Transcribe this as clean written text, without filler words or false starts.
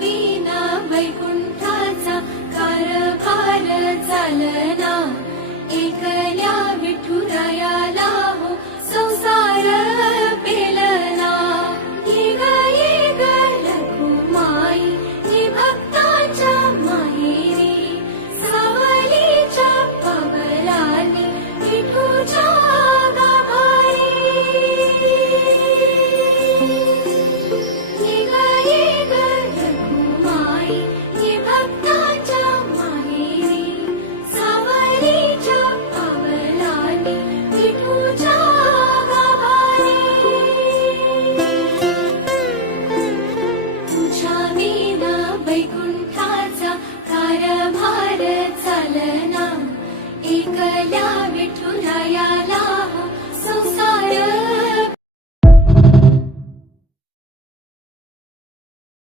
विना वैकुंठाचा कारभार चालना, एकल्या विठुरायाला हो संसार पेलना। ये ग रखुमाई ही भक्तांच्या माहेरी, सावलीच्या पवलानी विठूच्या गाभारी। ये ग रखुमाई ही भक्तांच्या माहेरी, सावलीच्या पवलानी विठूच्या गाभारी। तुझ्या विना वैकुंठाचा कारभार चालना, एकल्या विठुरायाला